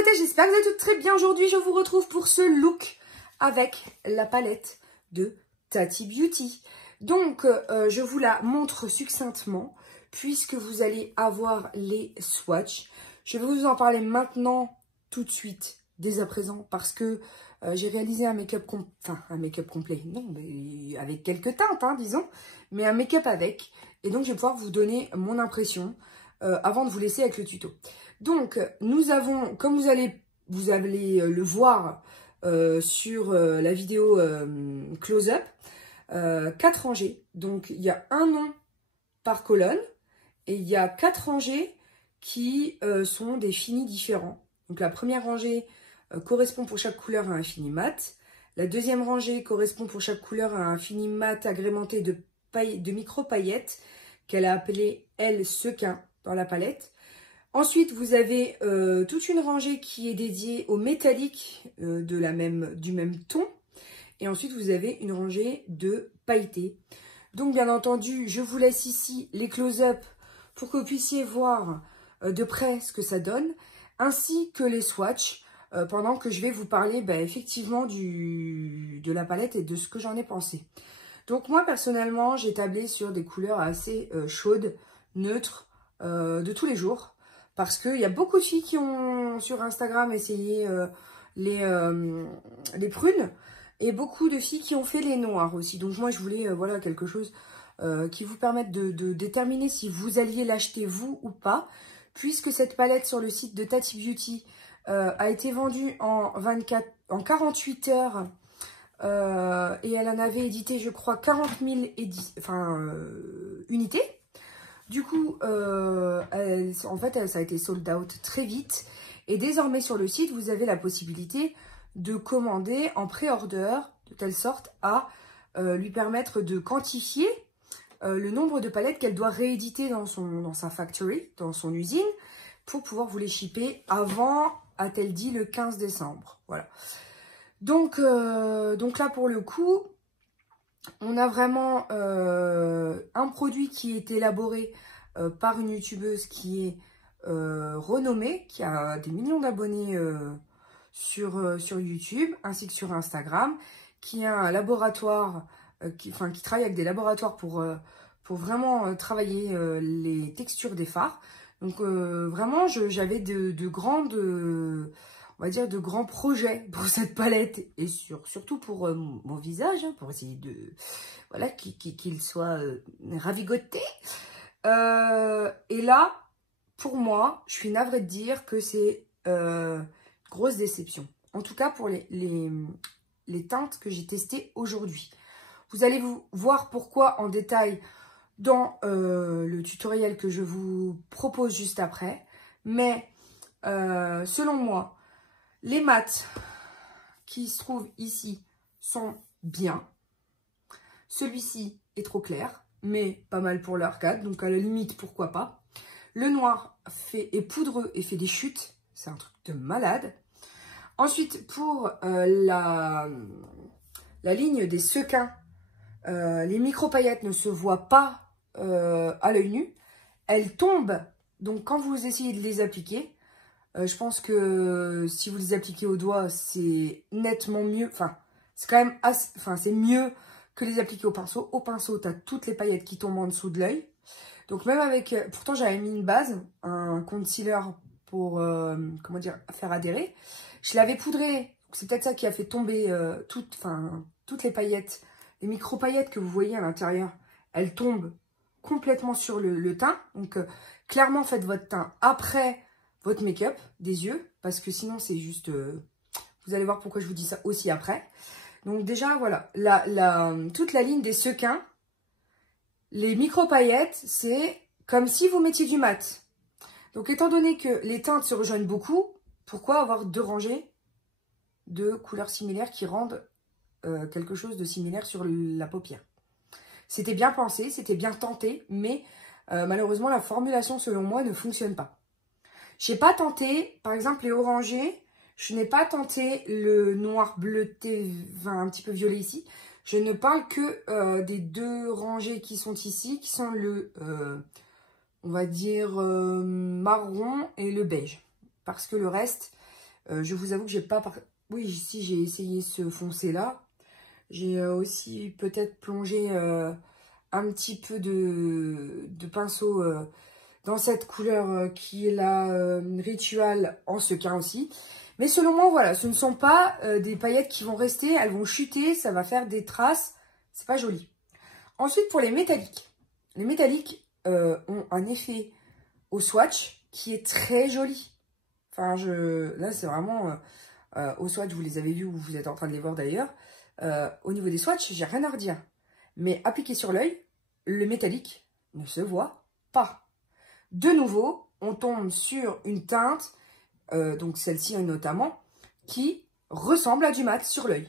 beauté, j'espère que vous allez toutes très bien. Aujourd'hui, je vous retrouve pour ce look avec la palette de Tati Beauty. Donc, je vous la montre succinctement puisque vous allez avoir les swatchs. Je vais vous en parler maintenant, tout de suite, dès à présent, parce que j'ai réalisé un make-up complet, non, mais avec quelques teintes, hein, disons, mais un make-up avec. Et donc, je vais pouvoir vous donner mon impression avant de vous laisser avec le tuto. Donc, nous avons, comme vous allez le voir sur la vidéo close-up, 4 rangées. Donc, il y a un nom par colonne et il y a 4 rangées qui sont des finis différents. Donc, la première rangée correspond pour chaque couleur à un fini mat. La deuxième rangée correspond pour chaque couleur à un fini mat agrémenté de micro-paillettes qu'elle a appelé, elle, sequin dans la palette. Ensuite, vous avez toute une rangée qui est dédiée au métallique du même ton. Et ensuite, vous avez une rangée de pailletés. Donc, bien entendu, je vous laisse ici les close-up pour que vous puissiez voir de près ce que ça donne, ainsi que les swatchs, pendant que je vais vous parler effectivement de la palette et de ce que j'en ai pensé. Donc, moi, personnellement, j'ai tablé sur des couleurs assez chaudes, neutres, de tous les jours. Parce qu'il y a beaucoup de filles qui ont sur Instagram essayé les prunes et beaucoup de filles qui ont fait les noirs aussi. Donc moi je voulais voilà quelque chose qui vous permette de déterminer si vous alliez l'acheter vous ou pas. Puisque cette palette sur le site de Tati Beauty a été vendue en 48 heures et elle en avait édité je crois 40 000 unités. Du coup, en fait, ça a été sold out très vite. Et désormais, sur le site, vous avez la possibilité de commander en pré-order, de telle sorte à lui permettre de quantifier le nombre de palettes qu'elle doit rééditer dans sa factory, dans son usine, pour pouvoir vous les shipper avant, a-t-elle dit, le 15 décembre. Voilà. Donc là, pour le coup, on a vraiment un produit qui est élaboré par une youtubeuse qui est renommée, qui a des millions d'abonnés sur YouTube, ainsi que sur Instagram, qui a un laboratoire, qui travaille avec des laboratoires pour vraiment travailler les textures des fards. Donc vraiment, j'avais de on va dire de grands projets pour cette palette et surtout pour mon visage, hein, pour essayer de voilà qu'il soit ravigoté. Et là, pour moi, je suis navrée de dire que c'est grosse déception. En tout cas pour les teintes que j'ai testées aujourd'hui. Vous allez voir pourquoi en détail dans le tutoriel que je vous propose juste après. Mais selon moi, les mats qui se trouvent ici sont bien. Celui-ci est trop clair, mais pas mal pour l'arcade, donc à la limite, pourquoi pas. Le noir est poudreux et fait des chutes, c'est un truc de malade. Ensuite, pour la ligne des sequins, les micro-paillettes ne se voient pas à l'œil nu. Elles tombent, donc quand vous essayez de les appliquer, je pense que si vous les appliquez au doigt, c'est nettement mieux. Enfin, c'est quand même c'est mieux que les appliquer au pinceau. Au pinceau, tu as toutes les paillettes qui tombent en dessous de l'œil. Donc même avec... pourtant, j'avais mis une base, un concealer pour, comment dire, faire adhérer. Je l'avais poudré. C'est peut-être ça qui a fait tomber toutes les paillettes. Les micro-paillettes que vous voyez à l'intérieur, elles tombent complètement sur le teint. Donc, clairement, faites votre teint après votre make-up des yeux, parce que sinon c'est juste... vous allez voir pourquoi je vous dis ça aussi après. Donc déjà, voilà, toute la ligne des sequins, les micro-paillettes, c'est comme si vous mettiez du mat. Donc étant donné que les teintes se rejoignent beaucoup, pourquoi avoir 2 rangées de couleurs similaires qui rendent quelque chose de similaire sur la paupière? C'était bien pensé, c'était bien tenté, mais malheureusement la formulation selon moi ne fonctionne pas. J'ai pas tenté, par exemple, les orangés. Je n'ai pas tenté le noir bleuté, un petit peu violet ici. Je ne parle que des 2 rangées qui sont ici, qui sont on va dire, marron et le beige. Parce que le reste, Je vous avoue que j'ai pas... Oui, si, j'ai essayé ce foncé-là. J'ai aussi peut-être plongé un petit peu de pinceau dans cette couleur qui est la Ritual en sequin aussi. Mais selon moi, voilà, ce ne sont pas des paillettes qui vont rester. Elles vont chuter, ça va faire des traces. C'est pas joli. Ensuite, pour les métalliques. Les métalliques ont un effet au swatch qui est très joli. Enfin, là, c'est vraiment... au swatch, vous les avez vus ou vous êtes en train de les voir d'ailleurs. Au niveau des swatchs, j'ai rien à redire. Mais appliqué sur l'œil, le métallique ne se voit pas. De nouveau, on tombe sur une teinte, donc celle-ci notamment, qui ressemble à du mat sur l'œil.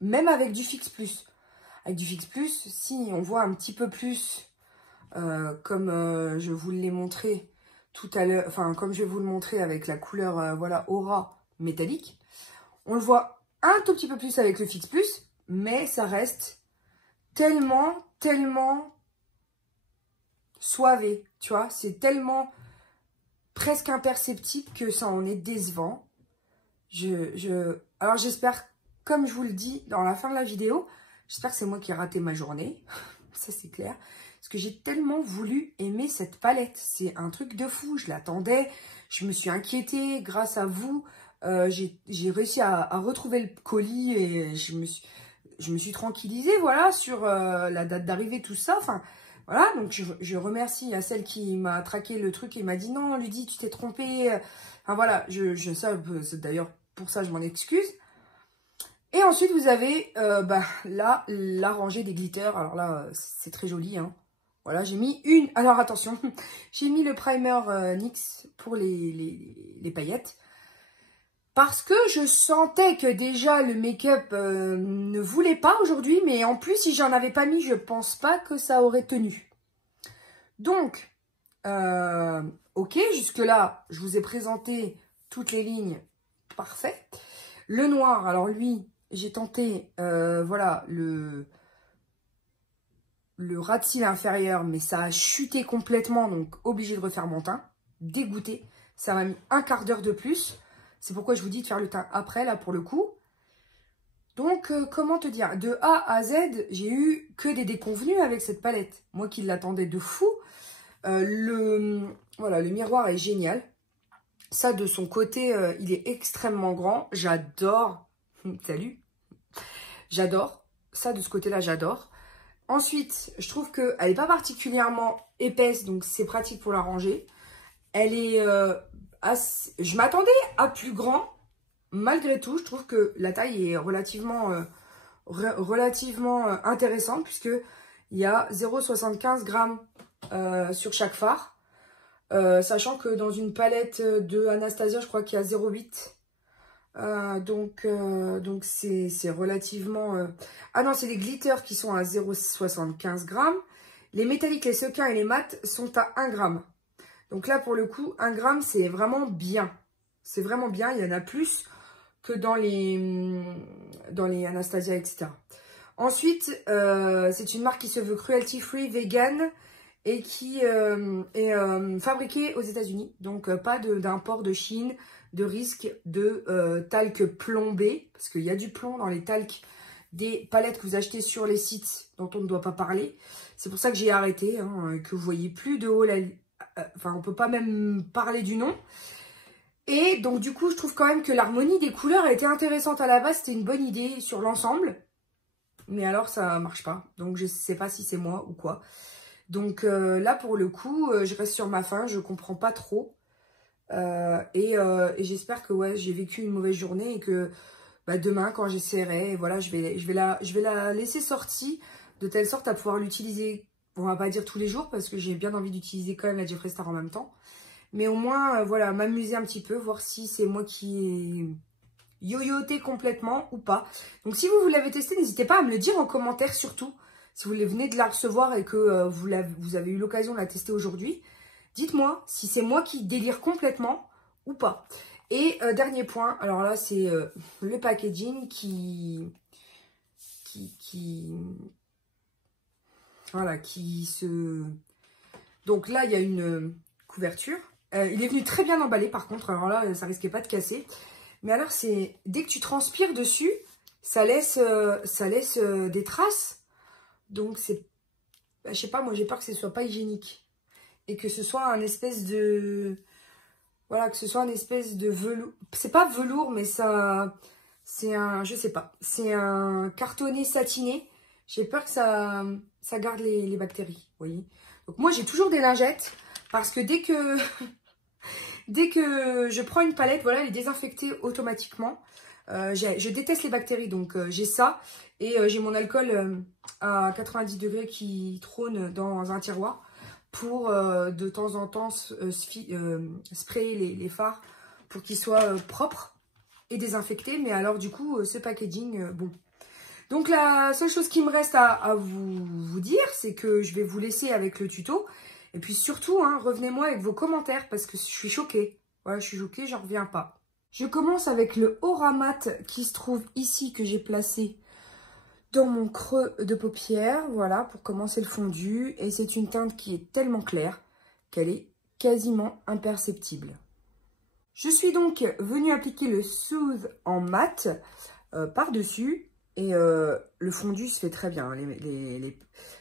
Même avec du Fix Plus. Avec du Fix Plus, si on voit un petit peu plus, comme je vous l'ai montré tout à l'heure, enfin comme je vais vous le montrer avec la couleur voilà, Aura métallique, on le voit un tout petit peu plus avec le Fix Plus, mais ça reste tellement soivé, tu vois, c'est tellement presque imperceptible que ça en est décevant. Alors j'espère, comme je vous le dis dans la fin de la vidéo, j'espère que c'est moi qui ai raté ma journée, ça c'est clair, parce que j'ai tellement voulu aimer cette palette, c'est un truc de fou, je l'attendais, je me suis inquiétée, grâce à vous, j'ai réussi à retrouver le colis et je me suis tranquillisée, voilà, sur la date d'arrivée, tout ça, enfin... Voilà, donc je remercie à celle qui m'a traqué le truc et m'a dit non, Ludie, tu t'es trompée. Enfin voilà, ça, d'ailleurs, pour ça, je m'en excuse. Et ensuite, vous avez là, la rangée des glitters. Alors là, c'est très joli. Hein. Voilà, j'ai mis une... Alors attention, j'ai mis le primer NYX pour les paillettes. Parce que je sentais que déjà le make-up ne voulait pas aujourd'hui. Mais en plus, si j'en avais pas mis, je pense pas que ça aurait tenu. Donc, ok, jusque-là, je vous ai présenté toutes les lignes. Parfait. Le noir, alors lui, j'ai tenté, voilà, le ras de cils inférieur. Mais ça a chuté complètement. Donc, obligé de refaire mon teint. Dégoûté. Ça m'a mis un quart d'heure de plus. C'est pourquoi je vous dis de faire le teint après, là, pour le coup. Donc, comment te dire, de A à Z, j'ai eu que des déconvenus avec cette palette. Moi qui l'attendais de fou. Voilà, le miroir est génial. Ça, de son côté, il est extrêmement grand. J'adore. Salut. J'adore. Ça, de ce côté-là, j'adore. Ensuite, je trouve qu'elle n'est pas particulièrement épaisse, donc c'est pratique pour la ranger. Elle est... je m'attendais à plus grand. Malgré tout, je trouve que la taille est relativement intéressante, puisque il y a 0,75 grammes sur chaque fard. Sachant que dans une palette de Anastasia, je crois qu'il y a 0,8. Donc c'est relativement... Ah non, c'est les glitters qui sont à 0,75 grammes. Les métalliques, les sequins et les mats sont à 1 gramme. Donc là, pour le coup, 1 gramme, c'est vraiment bien. C'est vraiment bien. Il y en a plus que dans les Anastasia, etc. Ensuite, c'est une marque qui se veut cruelty-free, vegan et qui est fabriquée aux États-Unis. Donc, pas d'import de Chine, de risque de talc plombé, parce qu'il y a du plomb dans les talcs des palettes que vous achetez sur les sites dont on ne doit pas parler. C'est pour ça que j'ai arrêté, hein, que vous voyez plus de haut, enfin, on peut pas même parler du nom. Et donc, du coup, je trouve quand même que l'harmonie des couleurs a été intéressante à la base. C'était une bonne idée sur l'ensemble. Mais alors, ça marche pas. Donc, je sais pas si c'est moi ou quoi. Donc, là, pour le coup, je reste sur ma faim. Je comprends pas trop. Et j'espère que ouais, j'ai vécu une mauvaise journée et que demain, quand j'essaierai, voilà, je vais la laisser sortie de telle sorte à pouvoir l'utiliser. On va pas dire tous les jours parce que j'ai bien envie d'utiliser quand même la Jeffree Star en même temps. Mais au moins, voilà, m'amuser un petit peu, voir si c'est moi qui ai yo-yoté complètement ou pas. Donc, si vous l'avez testé, n'hésitez pas à me le dire en commentaire surtout. Si vous venez de la recevoir et que vous avez eu l'occasion de la tester aujourd'hui, dites-moi si c'est moi qui délire complètement ou pas. Et dernier point, alors là, c'est le packaging voilà, qui se... Donc là, il y a une couverture. Il est venu très bien emballé par contre. Alors là, ça risquait pas de casser. Mais alors, c'est dès que tu transpires dessus, ça laisse des traces. Donc, c'est... je sais pas, moi j'ai peur que ce soit pas hygiénique. Et que ce soit un espèce de... Voilà, que ce soit un espèce de velours. C'est pas velours, mais ça... C'est un... Je sais pas. C'est un cartonné satiné. J'ai peur que ça garde les bactéries. Vous voyez. Donc moi, j'ai toujours des lingettes. Parce que dès que... dès que je prends une palette, voilà, elle est désinfectée automatiquement. Je déteste les bactéries, donc j'ai ça. Et j'ai mon alcool à 90 degrés qui trône dans un tiroir pour de temps en temps sprayer les fards pour qu'ils soient propres et désinfectés. Mais alors du coup, ce packaging, bon. Donc la seule chose qui me reste à vous dire, c'est que je vais vous laisser avec le tuto. Et puis surtout, hein, revenez-moi avec vos commentaires parce que je suis choquée. Voilà, je suis choquée, j'en reviens pas. Je commence avec le Aura Mat qui se trouve ici, que j'ai placé dans mon creux de paupière. Voilà, pour commencer le fondu. Et c'est une teinte qui est tellement claire qu'elle est quasiment imperceptible. Je suis donc venue appliquer le Soothe en mat par-dessus. Et le fondu se fait très bien.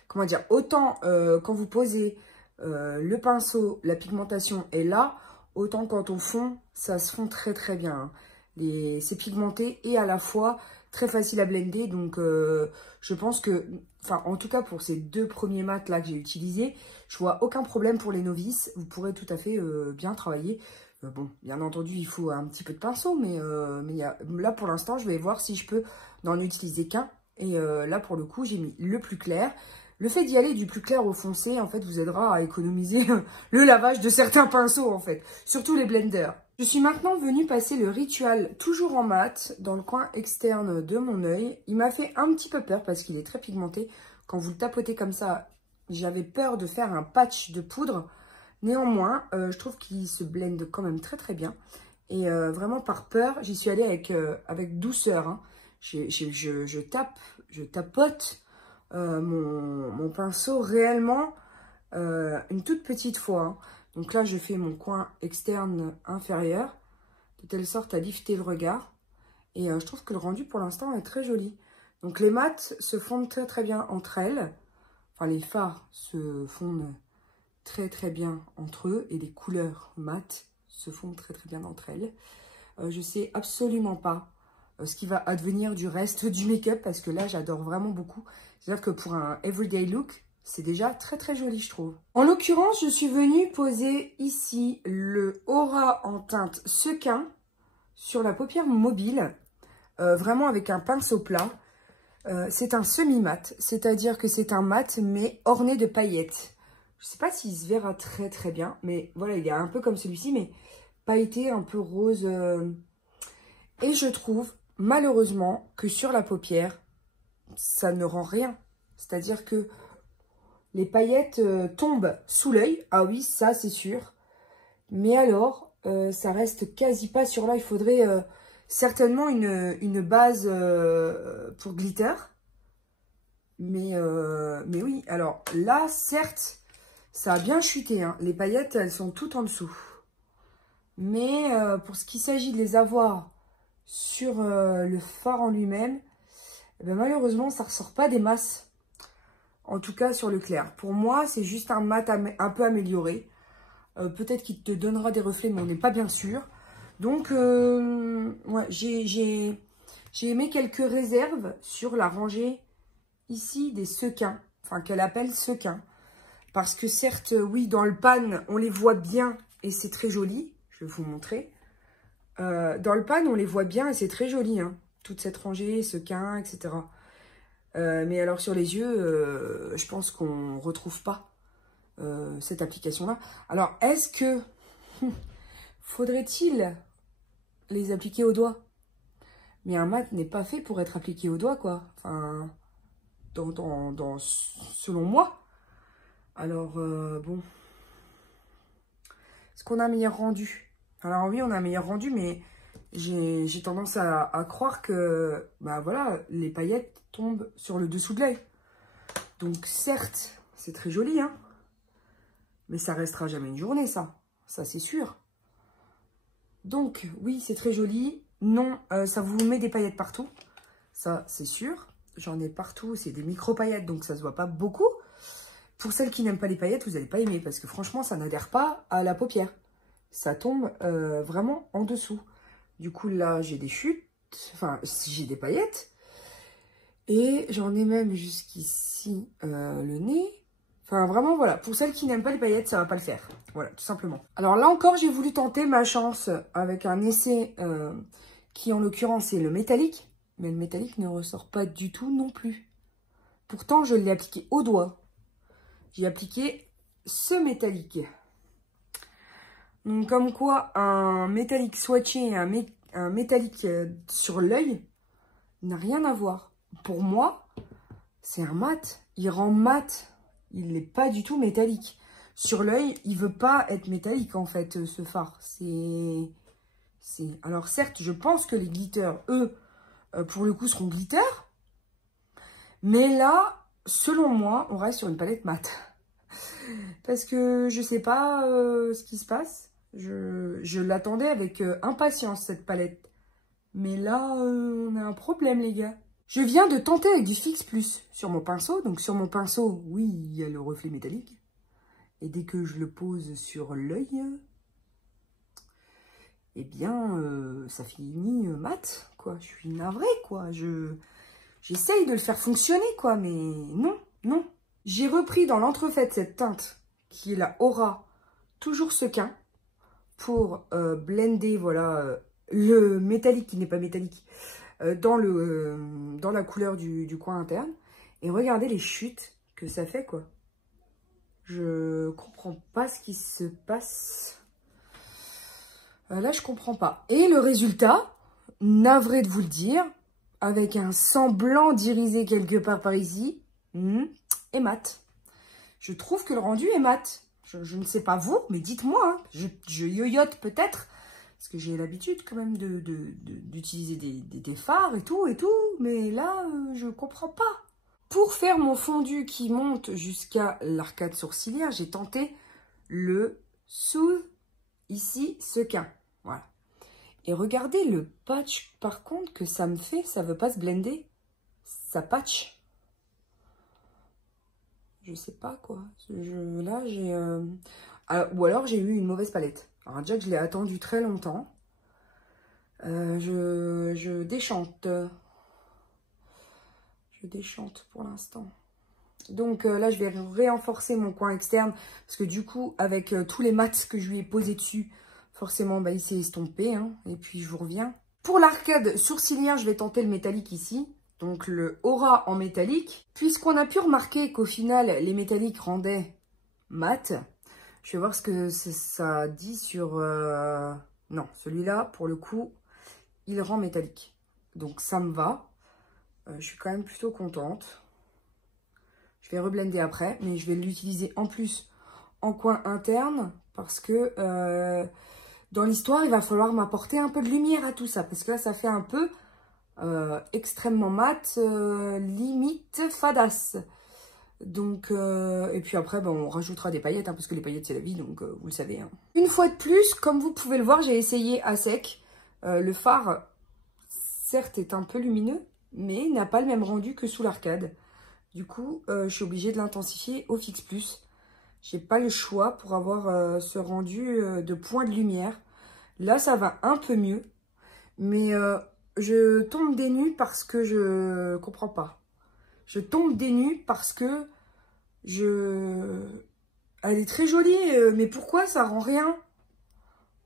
Comment dire, autant quand vous posez le pinceau, la pigmentation est là, autant quand on fond, ça se fond très très bien. C'est pigmenté et à la fois très facile à blender. Donc je pense que, enfin en tout cas pour ces deux premiers mats là que j'ai utilisés, je vois aucun problème pour les novices. Vous pourrez tout à fait bien travailler. Bon, bien entendu, il faut un petit peu de pinceau, mais là pour l'instant, je vais voir si je peux n'en utiliser qu'un. Et là pour le coup, j'ai mis le plus clair. Le fait d'y aller du plus clair au foncé, en fait, vous aidera à économiser le lavage de certains pinceaux, en fait. Surtout les blenders. Je suis maintenant venue passer le Ritual, toujours en mat, dans le coin externe de mon œil. Il m'a fait un petit peu peur parce qu'il est très pigmenté. Quand vous le tapotez comme ça, j'avais peur de faire un patch de poudre. Néanmoins, je trouve qu'il se blende quand même très très bien. Et vraiment par peur, j'y suis allée avec douceur. Hein. Je tapote mon pinceau réellement une toute petite fois. Hein. Donc là, je fais mon coin externe inférieur, de telle sorte à lifter le regard. Et je trouve que le rendu pour l'instant est très joli. Donc les mats se fondent très très bien entre elles. Enfin, les fards se fondent très très bien entre eux. Et les couleurs mat se fondent très très bien entre elles. Je sais absolument pas ce qui va advenir du reste du make-up parce que là, j'adore vraiment beaucoup. C'est-à-dire que pour un everyday look, c'est déjà très très joli, je trouve. En l'occurrence, je suis venue poser ici le Aura en teinte sequin sur la paupière mobile, vraiment avec un pinceau plat. C'est un semi-mat, c'est-à-dire que c'est un mat mais orné de paillettes. Je ne sais pas s'il se verra très très bien, mais voilà, il est un peu comme celui-ci, mais pailleté, un peu rose. Et je trouve malheureusement que sur la paupière, ça ne rend rien. C'est-à-dire que les paillettes tombent sous l'œil. Ah oui, ça c'est sûr. Mais alors, ça reste quasi pas sur l'œil. Il faudrait certainement une base pour glitter. Mais oui, alors là, certes, ça a bien chuté. Hein. Les paillettes, elles sont toutes en dessous. Mais pour ce qu'il s'agit de les avoir sur le fard en lui-même, eh bien, malheureusement, ça ne ressort pas des masses. En tout cas, sur le clair. Pour moi, c'est juste un mat un peu amélioré. Peut-être qu'il te donnera des reflets, mais on n'est pas bien sûr. Donc, ouais, j'ai émis quelques réserves sur la rangée ici des sequins. Enfin, qu'elle appelle sequins. Parce que certes, oui, dans le pan, on les voit bien et c'est très joli. Je vais vous montrer. Dans le pan, on les voit bien et c'est très joli. Hein. Toute cette rangée, sequins, etc. Mais alors sur les yeux, je pense qu'on ne retrouve pas cette application-là. Alors, est-ce que faudrait-il les appliquer au doigt? Mais un mat n'est pas fait pour être appliqué au doigt, quoi. Enfin, selon moi. Alors, bon. Est-ce qu'on a un meilleur rendu? Alors oui, on a un meilleur rendu, mais j'ai tendance à croire que, bah voilà, les paillettes tombent sur le dessous de l'œil. Donc certes, c'est très joli, hein. Mais ça restera jamais une journée, ça. ça c'est sûr. Donc, oui, c'est très joli. Non, ça vous met des paillettes partout. Ça, c'est sûr. J'en ai partout. C'est des micro-paillettes, donc ça se voit pas beaucoup. Pour celles qui n'aiment pas les paillettes, vous n'allez pas aimer. Parce que franchement, ça n'adhère pas à la paupière. Ça tombe vraiment en dessous. Du coup, là, j'ai des chutes. Enfin, j'ai des paillettes. Et j'en ai même jusqu'ici le nez. Enfin, vraiment, voilà. Pour celles qui n'aiment pas les paillettes, ça va pas le faire. Voilà, tout simplement. Alors là encore, j'ai voulu tenter ma chance avec un essai qui, en l'occurrence, est le métallique. Mais le métallique ne ressort pas du tout non plus. Pourtant, je l'ai appliqué au doigt. J'ai appliqué ce métallique. Donc, comme quoi, un métallique swatché et un métallique sur l'œil n'a rien à voir. Pour moi, c'est un mat. Il rend mat. Il n'est pas du tout métallique. Sur l'œil, il veut pas être métallique, en fait, ce fard. Alors, certes, je pense que les glitters, eux, pour le coup, seront glitters. Mais là, selon moi, on reste sur une palette mat. Parce que je sais pas ce qui se passe. Je l'attendais avec impatience, cette palette. Mais là, on a un problème, les gars. Je viens de tenter avec du Fix Plus sur mon pinceau. Donc sur mon pinceau, oui, il y a le reflet métallique. Et dès que je le pose sur l'œil, eh bien, ça finit mat, quoi. Je suis navrée, quoi. J'essaye de le faire fonctionner, quoi, mais non, non. J'ai repris dans l'entrefaite cette teinte qui est la Aura, toujours sequin, pour blender, voilà, le métallique qui n'est pas métallique, dans la couleur du coin interne. Et regardez les chutes que ça fait, quoi. Je comprends pas ce qui se passe. Là, je comprends pas. Et le résultat, navré de vous le dire, avec un semblant d'irisé quelque part par ici, est mat. Je trouve que le rendu est mat. Je ne sais pas vous, mais dites-moi. Hein. Je yoyote peut-être. Parce que j'ai l'habitude quand même d'utiliser des fards et tout. Mais là, je comprends pas. Pour faire mon fondu qui monte jusqu'à l'arcade sourcilière, j'ai tenté le Soothe ici sequin. Voilà. Et regardez le patch par contre que ça me fait. Ça veut pas se blender. Ça patch. Je sais pas quoi. Là, j'ai... ou alors, j'ai eu une mauvaise palette. Alors déjà que je l'ai attendu très longtemps. Je déchante. Je déchante pour l'instant. Donc là, je vais renforcer mon coin externe. Parce que du coup, avec tous les mats que je lui ai posés dessus, forcément, bah, il s'est estompé. Hein, et puis, je vous reviens. Pour l'arcade sourcilière, je vais tenter le métallique ici. Donc, le Aura en métallique. Puisqu'on a pu remarquer qu'au final, les métalliques rendaient mat. Je vais voir ce que ça dit sur... Non, celui-là, pour le coup, il rend métallique. Donc, ça me va. Je suis quand même plutôt contente. Je vais reblender après, mais je vais l'utiliser en plus en coin interne. Parce que dans l'histoire, il va falloir m'apporter un peu de lumière à tout ça. Parce que là, ça fait un peu extrêmement mat, limite fadasse. Donc, et puis après, ben, on rajoutera des paillettes, hein, parce que les paillettes, c'est la vie, donc vous le savez. Hein. Une fois de plus, comme vous pouvez le voir, j'ai essayé à sec. Le fard, certes, est un peu lumineux, mais n'a pas le même rendu que sous l'arcade. Du coup, je suis obligée de l'intensifier au Fix Plus. J'ai pas le choix pour avoir ce rendu de point de lumière. Là, ça va un peu mieux, mais je tombe des nues parce que je comprends pas. Je tombe des nues parce que elle est très jolie, mais pourquoi ça rend rien?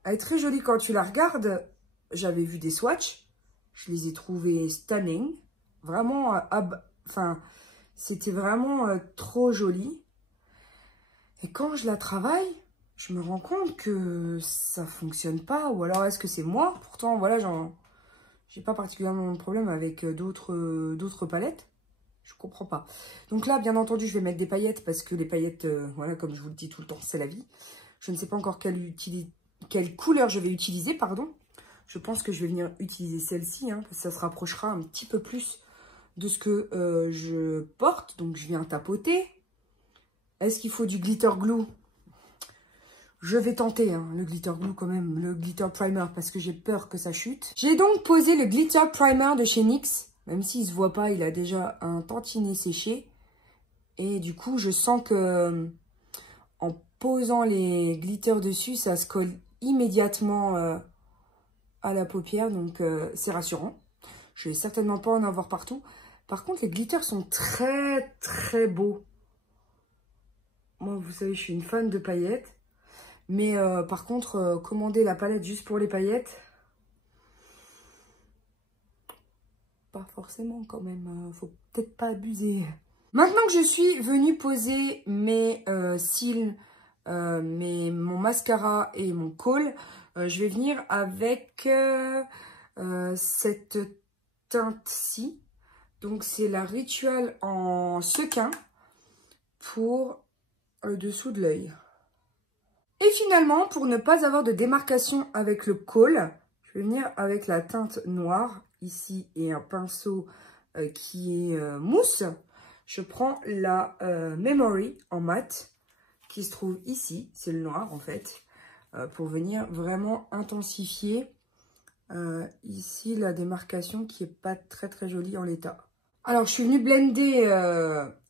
Elle est très jolie quand tu la regardes. J'avais vu des swatchs. Je les ai trouvés stunning. Vraiment, enfin, c'était vraiment trop joli. Et quand je la travaille, je me rends compte que ça fonctionne pas. Ou alors, est-ce que c'est moi? Pourtant, voilà, j'ai pas particulièrement de problème avec d'autres palettes. Je comprends pas. Donc là, bien entendu, je vais mettre des paillettes parce que les paillettes, voilà, comme je vous le dis tout le temps, c'est la vie. Je ne sais pas encore quelle couleur je vais utiliser, pardon. Je pense que je vais venir utiliser celle-ci, hein, parce que ça se rapprochera un petit peu plus de ce que je porte. Donc, je viens tapoter. Est-ce qu'il faut du glitter glue? je vais tenter hein, le glitter glue quand même, le glitter primer, parce que j'ai peur que ça chute. J'ai donc posé le glitter primer de chez NYX. Même s'il ne se voit pas, il a déjà un tantinet séché. Et du coup, je sens que en posant les glitters dessus, ça se colle immédiatement à la paupière. Donc, c'est rassurant. Je vais certainement pas en avoir partout. Par contre, les glitters sont très, très beaux. Moi, vous savez, je suis une fan de paillettes. Mais par contre, commander la palette juste pour les paillettes, pas forcément quand même. Faut peut-être pas abuser. Maintenant que je suis venue poser mes cils, mon mascara et mon col, je vais venir avec cette teinte-ci. Donc, c'est la Ritual en sequin pour le dessous de l'œil. Et finalement, pour ne pas avoir de démarcation avec le col, je vais venir avec la teinte noire ici et un pinceau qui est mousse. Je prends la Memory en mat qui se trouve ici, c'est le noir en fait, pour venir vraiment intensifier ici la démarcation qui est pas très très jolie en l'état. Alors je suis venue blender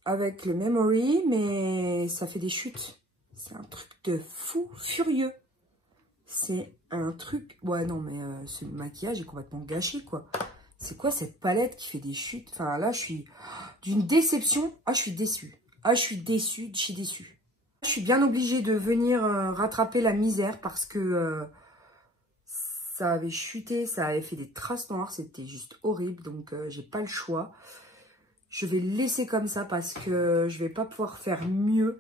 avec le Memory, mais ça fait des chutes. C'est un truc de fou furieux. C'est un truc... Ouais, non, mais ce maquillage est complètement gâché, quoi. C'est quoi cette palette qui fait des chutes? Enfin, là, je suis d'une déception. Ah, je suis déçue. Ah, je suis déçue, je suis déçue. Je suis bien obligée de venir rattraper la misère parce que ça avait chuté, ça avait fait des traces noires. C'était juste horrible, donc j'ai pas le choix. Je vais le laisser comme ça parce que je vais pas pouvoir faire mieux.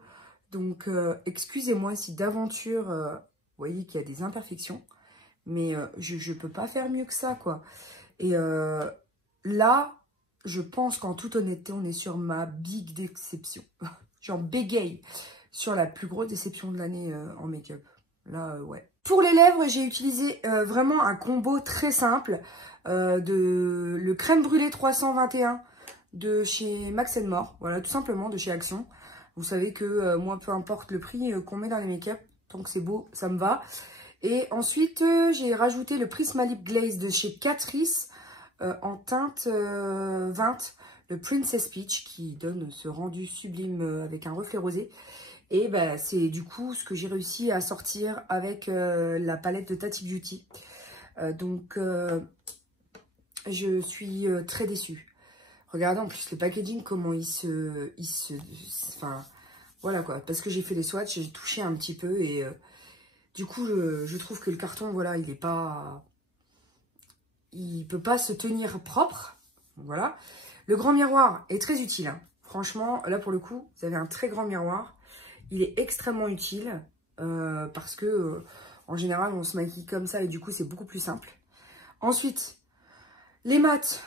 Donc, excusez-moi si d'aventure, vous voyez qu'il y a des imperfections. Mais je peux pas faire mieux que ça, quoi. Et là, je pense qu'en toute honnêteté, on est sur ma big déception. Genre bégaye sur la plus grosse déception de l'année en make-up. Là, ouais. Pour les lèvres, j'ai utilisé vraiment un combo très simple de le crème brûlée 321 de chez Max More. Voilà, tout simplement, de chez Action. Vous savez que moi, peu importe le prix qu'on met dans les make-up, tant que c'est beau, ça me va. Et ensuite, j'ai rajouté le Prismalip Glaze de chez Catrice en teinte 20, le Princess Peach, qui donne ce rendu sublime avec un reflet rosé. Et bah, c'est du coup ce que j'ai réussi à sortir avec la palette de Tati Beauty. Donc, je suis très déçue. Regardez en plus le packaging, comment enfin, voilà quoi. Parce que j'ai fait les swatchs, j'ai touché un petit peu et du coup, je trouve que le carton, voilà, il est pas... Il peut pas se tenir propre. Voilà. Le grand miroir est très utile. Hein. Franchement, là pour le coup, vous avez un très grand miroir. Il est extrêmement utile parce que en général, on se maquille comme ça et du coup, c'est beaucoup plus simple. Ensuite, les mats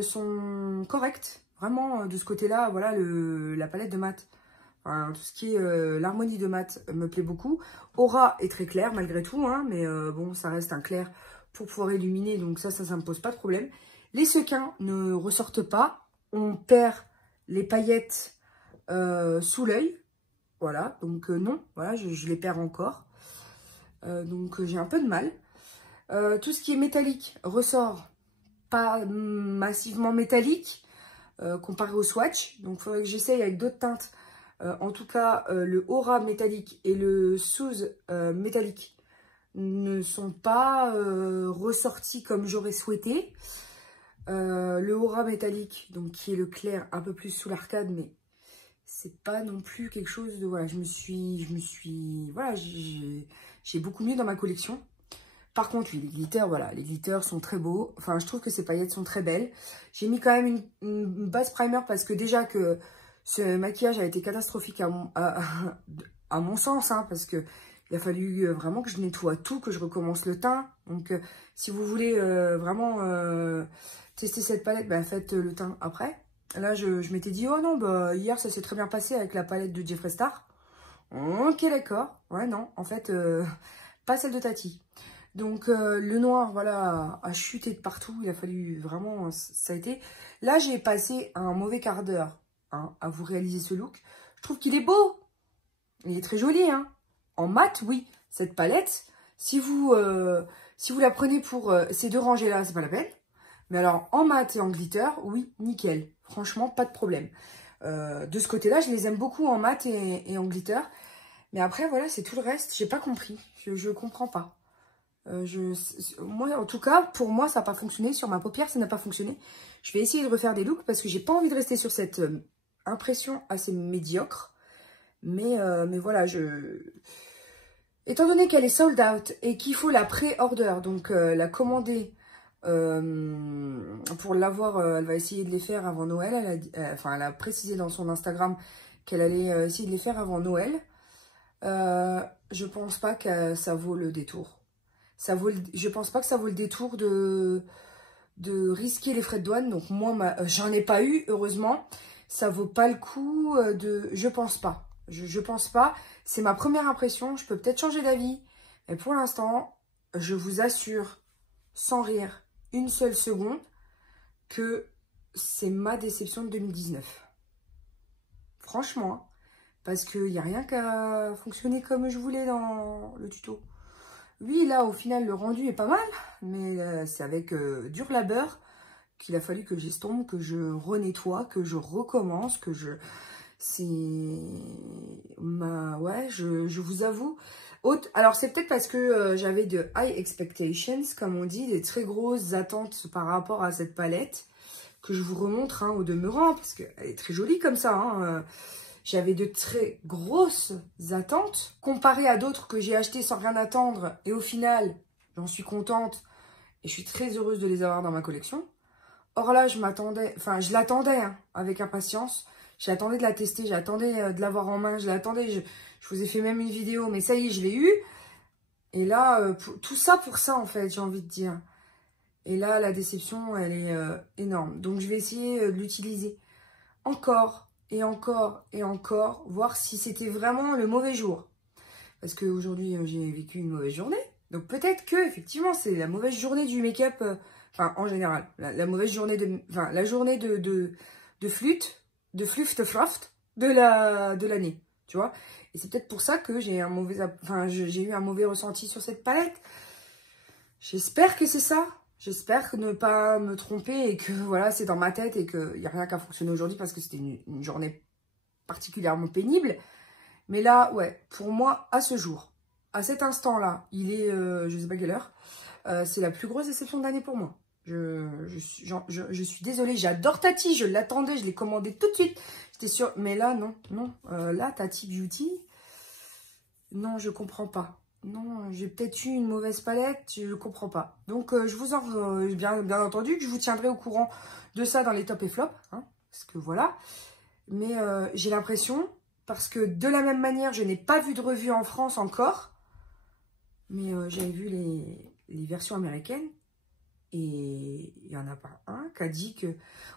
sont corrects. Vraiment, de ce côté-là, voilà, la palette de mat. Enfin, tout ce qui est l'harmonie de mat me plaît beaucoup. Aura est très clair malgré tout, hein, mais bon, ça reste un clair pour pouvoir illuminer, donc ça me pose pas de problème. Les sequins ne ressortent pas. On perd les paillettes sous l'œil. Voilà, donc non, voilà, je les perds encore. Donc j'ai un peu de mal. Tout ce qui est métallique ressort pas massivement métallique comparé au swatch. Donc il faudrait que j'essaye avec d'autres teintes. En tout cas, le Aura métallique et le Suze métallique ne sont pas ressortis comme j'aurais souhaité. Le Aura métallique, donc qui est le clair un peu plus sous l'arcade, mais c'est pas non plus quelque chose de... Voilà, voilà, j'ai beaucoup mieux dans ma collection. Par contre, oui, les glitters, voilà, les glitters sont très beaux. Enfin, je trouve que ces paillettes sont très belles. J'ai mis quand même une base primer parce que déjà que ce maquillage a été catastrophique à mon sens, hein, parce que il a fallu vraiment que je nettoie tout, que je recommence le teint. Donc, si vous voulez vraiment tester cette palette, bah, faites le teint après. Là, je m'étais dit, oh non, bah, hier, ça s'est très bien passé avec la palette de Jeffree Star. Ok, d'accord. Ouais, non, en fait, pas celle de Tati. Donc, le noir, voilà, a chuté de partout. Il a fallu vraiment... Ça a été... Là, j'ai passé un mauvais quart d'heure hein, à vous réaliser ce look. Je trouve qu'il est beau. Il est très joli, hein. En mat, oui. cette palette. Si vous la prenez pour ces deux rangées-là, c'est pas la peine. Mais alors, en mat et en glitter, oui, nickel. Franchement, pas de problème. De ce côté-là, je les aime beaucoup en mat et en glitter. Mais après, voilà, c'est tout le reste. J'ai pas compris. Je comprends pas. Moi, en tout cas, pour moi, ça n'a pas fonctionné. Sur ma paupière, ça n'a pas fonctionné. Je vais essayer de refaire des looks parce que j'ai pas envie de rester sur cette impression assez médiocre. Mais voilà, étant donné qu'elle est sold out et qu'il faut la pré-order, donc la commander pour l'avoir, elle va essayer de les faire avant Noël. Elle a précisé dans son Instagram qu'elle allait essayer de les faire avant Noël. Je pense pas que ça vaut le détour. Je pense pas que ça vaut le détour de risquer les frais de douane. Donc moi, j'en ai pas eu, heureusement. Ça vaut pas le coup je pense pas. Je pense pas. C'est ma première impression. Je peux peut-être changer d'avis. Mais pour l'instant, je vous assure, sans rire, une seule seconde, que c'est ma déception de 2019. Franchement. Parce qu'il n'y a rien qu'à fonctionner comme je voulais dans le tuto. Oui, là, au final, le rendu est pas mal. Mais c'est avec dur labeur qu'il a fallu que j'estompe, que je renettoie, que je recommence, que je... Ouais, je vous avoue. Alors, c'est peut-être parce que j'avais de high expectations, comme on dit, des très grosses attentes par rapport à cette palette, que je vous remontre au demeurant, parce qu'elle est très jolie comme ça. J'avais de très grosses attentes, comparées à d'autres que j'ai achetées sans rien attendre. Et au final, j'en suis contente et je suis très heureuse de les avoir dans ma collection. Or là, je l'attendais avec impatience. J'attendais de la tester, j'attendais de l'avoir en main, je l'attendais. Je vous ai fait même une vidéo, mais ça y est, je l'ai eu. Et là, tout ça pour ça, en fait, j'ai envie de dire. Et là, la déception, elle est énorme. Donc, je vais essayer de l'utiliser encore. Et encore, et encore, voir si c'était vraiment le mauvais jour. Parce qu'aujourd'hui, j'ai vécu une mauvaise journée. Donc peut-être que, effectivement, c'est la mauvaise journée du make-up, en général. La mauvaise journée la journée de flûte, de fluft, de l'année, tu vois. Et c'est peut-être pour ça que j'ai j'ai eu un mauvais ressenti sur cette palette. J'espère que c'est ça. J'espère ne pas me tromper et que voilà, c'est dans ma tête et qu'il n'y a rien qu'à fonctionner aujourd'hui parce que c'était une journée particulièrement pénible. Mais là, ouais, pour moi, à ce jour, à cet instant-là, il est, je ne sais pas quelle heure, c'est la plus grosse déception de l'année pour moi. Je suis désolée, j'adore Tati, je l'attendais, je l'ai commandé tout de suite. J'étais sûre, mais là, non. Là, Tati Beauty, non, je comprends pas. Non, j'ai peut-être eu une mauvaise palette, je ne comprends pas. Donc, je vous en... bien entendu, que je vous tiendrai au courant de ça dans les top et flops. Parce que voilà. Mais j'ai l'impression, parce que de la même manière, je n'ai pas vu de revue en France encore. Mais j'avais vu les versions américaines. Et il n'y en a pas un qui a dit que...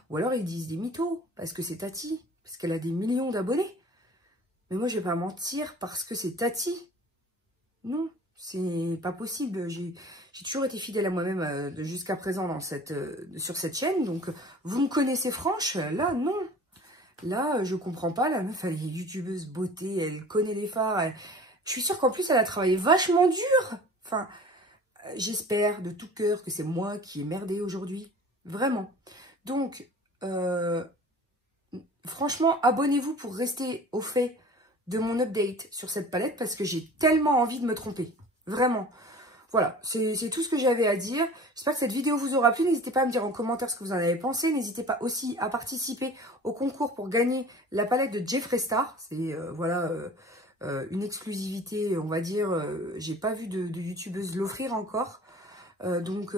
Ou alors, ils disent des mythos, parce que c'est Tati. Parce qu'elle a des millions d'abonnés. Mais moi, je ne vais pas mentir, parce que c'est Tati. Non, c'est pas possible. J'ai toujours été fidèle à moi-même jusqu'à présent sur cette chaîne. Donc, vous me connaissez franche. Là, non. Là, je comprends pas. La meuf, elle est youtubeuse beauté. Elle connaît les fards. Je suis sûre qu'en plus, elle a travaillé vachement dur. Enfin, j'espère de tout cœur que c'est moi qui ai merdé aujourd'hui. Vraiment. Donc, franchement, abonnez-vous pour rester au fait de mon update sur cette palette parce que j'ai tellement envie de me tromper. Vraiment. Voilà, c'est tout ce que j'avais à dire. J'espère que cette vidéo vous aura plu. N'hésitez pas à me dire en commentaire ce que vous en avez pensé. N'hésitez pas aussi à participer au concours pour gagner la palette de Jeffree Star. C'est une exclusivité, on va dire. J'ai pas vu de youtubeuse l'offrir encore. Donc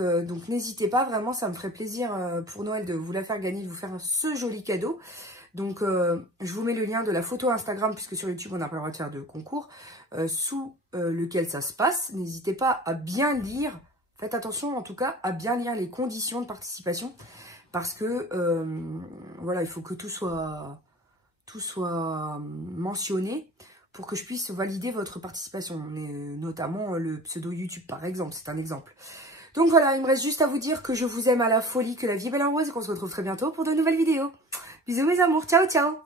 n'hésitez pas, vraiment, ça me ferait plaisir pour Noël de vous la faire gagner, de vous faire ce joli cadeau. Donc, je vous mets le lien de la photo Instagram, puisque sur YouTube, on n'a pas le droit de faire de concours, sous lequel ça se passe. N'hésitez pas à bien lire, faites attention en tout cas, à bien lire les conditions de participation, parce que, voilà, il faut que tout soit mentionné pour que je puisse valider votre participation, notamment le pseudo YouTube, par exemple, c'est un exemple. Donc voilà, il me reste juste à vous dire que je vous aime à la folie, que la vie est belle en rose et qu'on se retrouve très bientôt pour de nouvelles vidéos. Bisous mes amours, ciao ciao.